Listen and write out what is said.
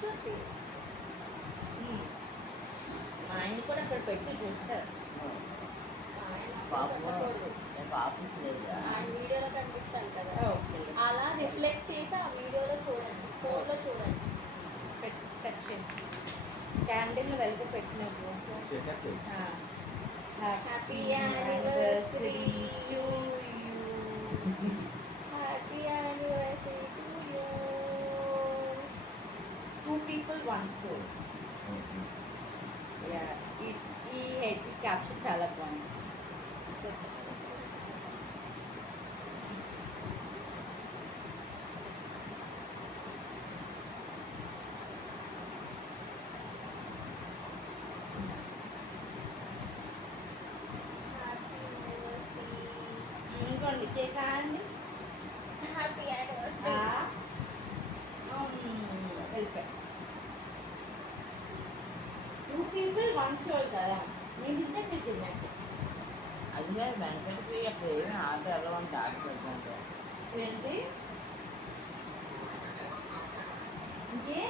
కూర్చోద్ది. మా ఆయన కూడా అక్కడ పెట్టి చూస్తారు. పాప పెట్టకూడదు. ఆఫీస్ లేదా ఆయన వీడియోలో కనిపించాలి కదా. ఓకే. అలా రిఫ్లెక్ట్ చేసి ఆ వీడియోలో చూడండి, ఫోన్లో చూడండి. క్యాండిల్ వెలుగు పెట్టినప్పుడు happy anniversary to you. Happy anniversary to you. 2 people 1 soul. Yeah, ఈ క్యాప్షన్ చాలా బాగుంది. ఇంకోండి కేక్ అండి. Happy anniversary. వెళ్ళిపోయి 2 people 1 soul కదా. నేను తింటే మీరు తిన్నట్టు. అది వెనకటికి అక్కడ ఏమి ఆట ఎలా ఉంటే ఆట పెడుతుంటే ఏంటి ఏ